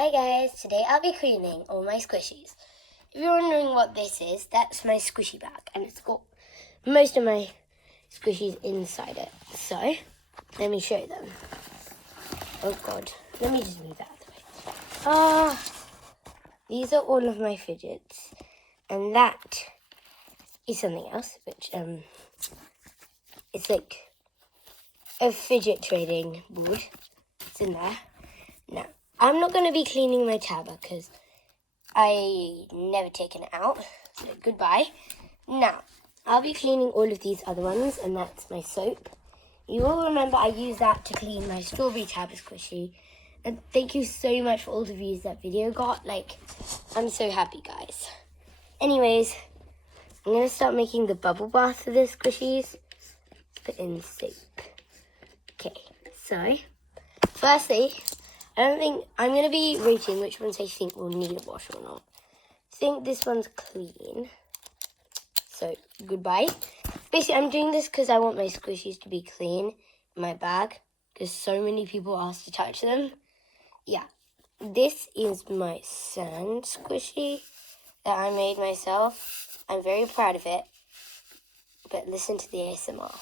Hi guys, today I'll be cleaning all my squishies. If you're wondering what this is, that's my squishy bag and it's got most of my squishies inside it. So, let me show them. Oh god, let me just move that out of the way. These are all of my fidgets and that is something else, which it's like a fidget trading board. It's in there. Now, I'm not going to be cleaning my tablet because I never taken it out. So goodbye. Now, I'll be cleaning all of these other ones, and that's my soap. You will remember I used that to clean my strawberry tablet squishy. And thank you so much for all the views that video got. I'm so happy, guys. Anyways, I'm going to start making the bubble bath for the squishies. Put in soap. Okay, so firstly, I'm going to be rating which ones I think will need a wash or not. I think this one's clean. So, goodbye. Basically, I'm doing this because I want my squishies to be clean in my bag. Because so many people ask to touch them. Yeah. This is my sand squishy that I made myself. I'm very proud of it. But listen to the ASMR.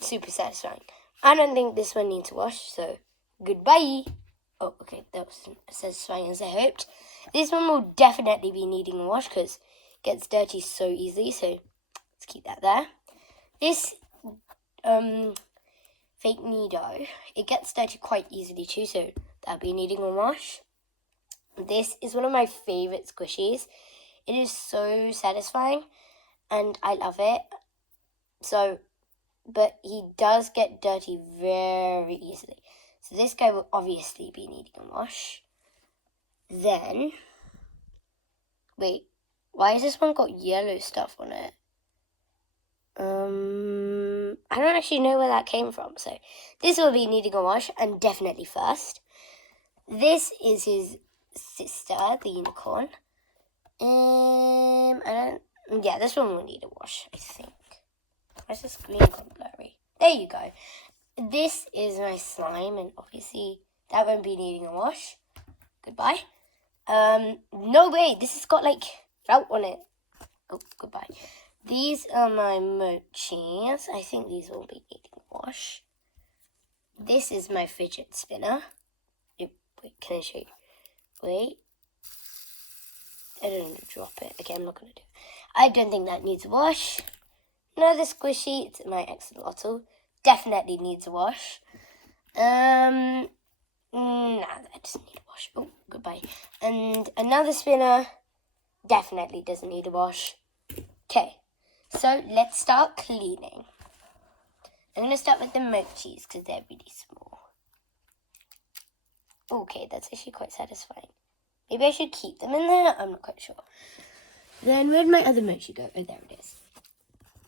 Super satisfying. I don't think this one needs a wash, so goodbye. Oh, okay, that wasn't as satisfying as I hoped. This one will definitely be needing a wash because it gets dirty so easily, so let's keep that there. This fake Nido, it gets dirty quite easily too, so that'll be needing a wash. This is one of my favourite squishies. It is so satisfying, and I love it. But he does get dirty very easily. So this guy will obviously be needing a wash. Then, wait, why has this one got yellow stuff on it? I don't actually know where that came from. So this will be needing a wash, and definitely first. This is his sister, the unicorn. Yeah, this one will need a wash, I think. Where's the screen gone blurry? There you go. This is my slime, and obviously that won't be needing a wash. Goodbye. No way, this has got felt on it. Oh, goodbye. These are my mochis. I think these will be needing a wash. This is my fidget spinner. Wait, can I show you? Wait. I don't want to drop it. Okay, I'm not going to do it. I don't think that needs a wash. Another squishy, it's my axolotl. Definitely needs a wash. Nah, that doesn't need a wash. Oh, goodbye. And another spinner definitely doesn't need a wash. Okay, so let's start cleaning. I'm going to start with the mochis because they're really small. Okay, that's actually quite satisfying. Maybe I should keep them in there. I'm not quite sure. Then where'd my other mochi go? Oh, there it is.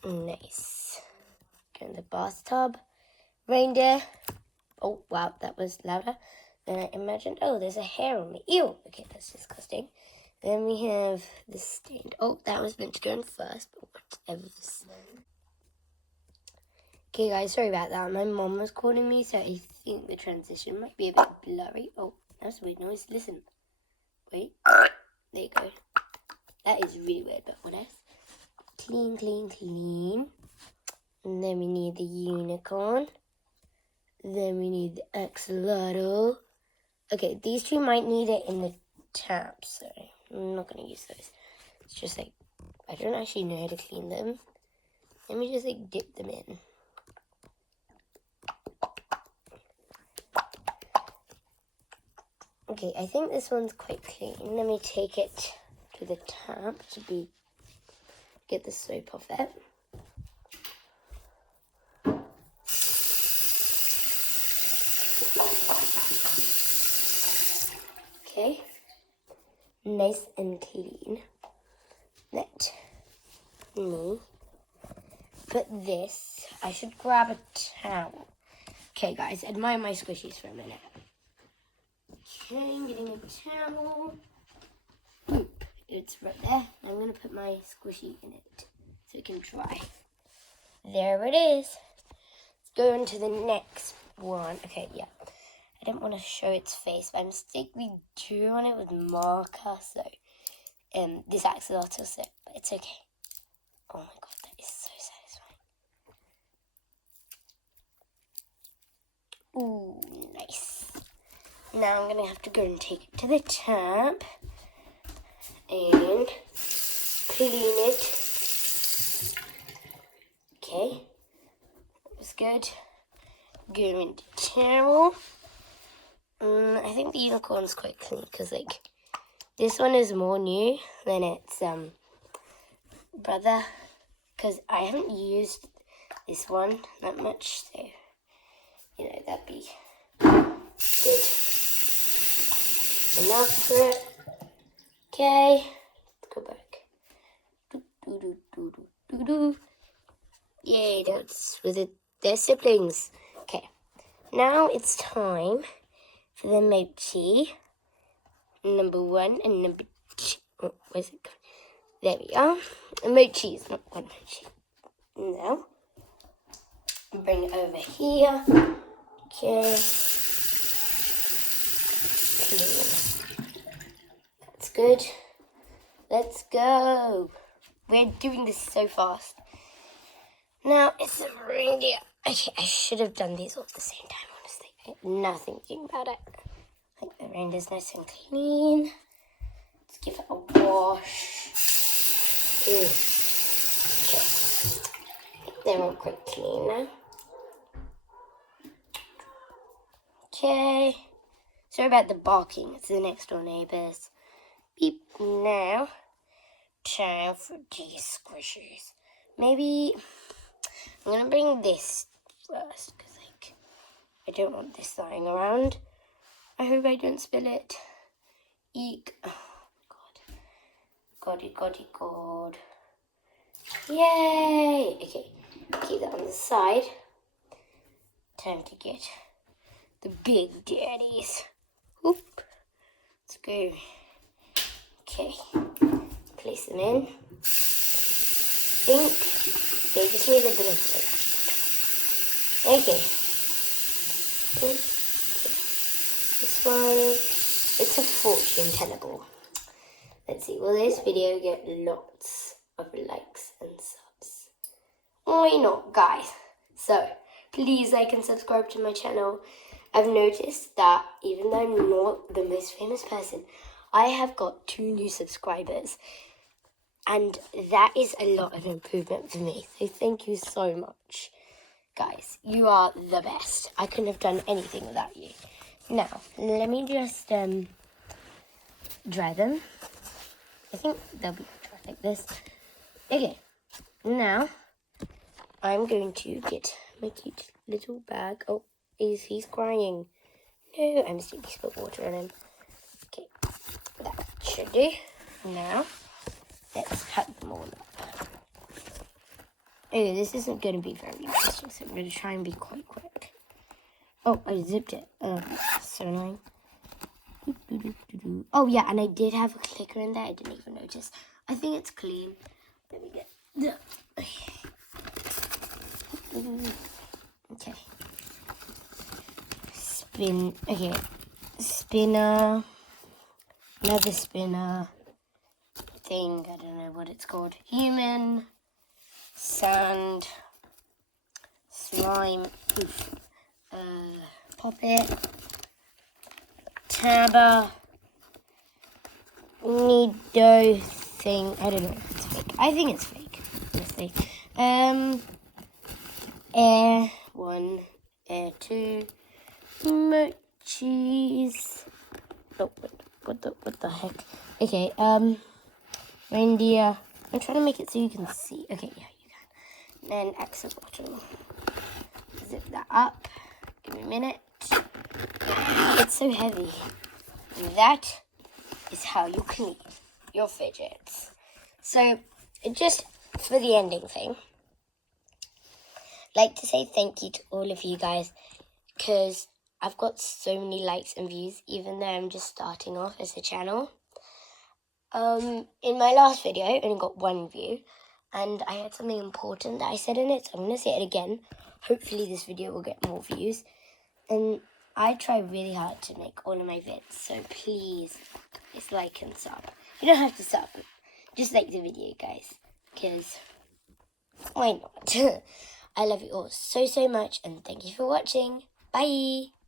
Nice. Go in the bathtub. Reindeer. Oh, wow, that was louder than I imagined. Oh, there's a hair on me. Ew. Okay, that's disgusting. Then we have the stained. Oh, that was meant to go in first, but whatever. Okay, guys, sorry about that. My mom was calling me, so I think the transition might be a bit blurry. Oh, that's a weird noise. Listen. Wait. There you go. That is really weird, but what else? Clean, clean, clean. And then we need the unicorn. Then we need the axolotl. Okay, these two might need it in the tap, so I'm not going to use those. It's just I don't actually know how to clean them. Let me just dip them in. Okay, I think this one's quite clean. Let me take it to the tap to get the soap off it. Okay, nice and clean. Let me put this. I should grab a towel. Okay, guys, admire my squishies for a minute. Okay, I'm getting a towel. Oop, it's right there. I'm going to put my squishy in it so it can dry. There it is. Let's go into the next one. Okay, yeah. I didn't want to show its face, but I mistakenly drew on it with marker, so this axolotl, so but it's okay. Oh my god, that is so satisfying. Ooh, nice. Now I'm gonna have to go and take it to the tap and clean it. Okay, that was good. Go into towel. I think the unicorn's quite clean because like this one is more new than its brother, because I haven't used this one that much, so you know that'd be good enough for it. Okay, let's go back. Yay, that's with it. They're siblings. Okay, now it's time for the mochi. Number 1 and number 2. Oh, where's it going? There we are. Mochis, not one mochi. Now, bring it over here. Okay. Clean. That's good. Let's go. We're doing this so fast. Now, it's a reindeer. Okay, I should have done these all at the same time, honestly. I had nothing thinking about it. Like the reindeer's nice and clean. Let's give it a wash. Okay. They're all quite clean now. Okay. Sorry about the barking. It's the next door neighbours. Beep. Now, time for these squishies. Maybe I'm gonna bring this first because like I don't want this lying around. I hope I don't spill it. Eek. Oh, God. God. Yay! Okay, keep that on the side. Time to get the big daddies. Whoop. Let's go. Okay, place them in. Think they just need a bit of like. Okay. This one, it's a fortune tellable. Let's see, will this video get lots of likes and subs? Why not, guys? So, please like and subscribe to my channel. I've noticed that even though I'm not the most famous person, I have got 2 new subscribers. And that is a lot of improvement for me. So thank you so much. Guys, you are the best. I couldn't have done anything without you. Now, let me just dry them. I think they'll be dry like this. Okay, now I'm going to get my cute little bag. Oh, he's crying. No, I mistakenly spilled water on him. Okay, that should do. Now, let's cut them all up. Okay, this isn't going to be very interesting, so I'm going to try and be quite quick. Oh, I zipped it. Oh, so annoying. Oh, yeah, and I did have a clicker in there. I didn't even notice. I think it's clean. Let me get the... Okay. Spin. Okay. Spinner. Another spinner. Thing. I don't know what it's called. Human. Sand. Slime. Oof. Puppet. Tabber. Nido thing. I don't know if it's fake. I think it's fake, honestly. Air 1, Air 2, mochis. Oh, what the heck? Okay, reindeer. I'm trying to make it so you can see. Okay, yeah, you can. Then axolotl. Zip that up. Give me a minute. It's so heavy. And that is how you clean your fidgets. So, just for the ending thing, I'd like to say thank you to all of you guys, because I've got so many likes and views, even though I'm just starting off as a channel. In my last video, I only got 1 view, and I had something important that I said in it, so I'm going to say it again. Hopefully this video will get more views. And I try really hard to make all of my vids, so please, just like and sub. You don't have to sub, just like the video, guys, because why not? I love you all so much, and thank you for watching. Bye!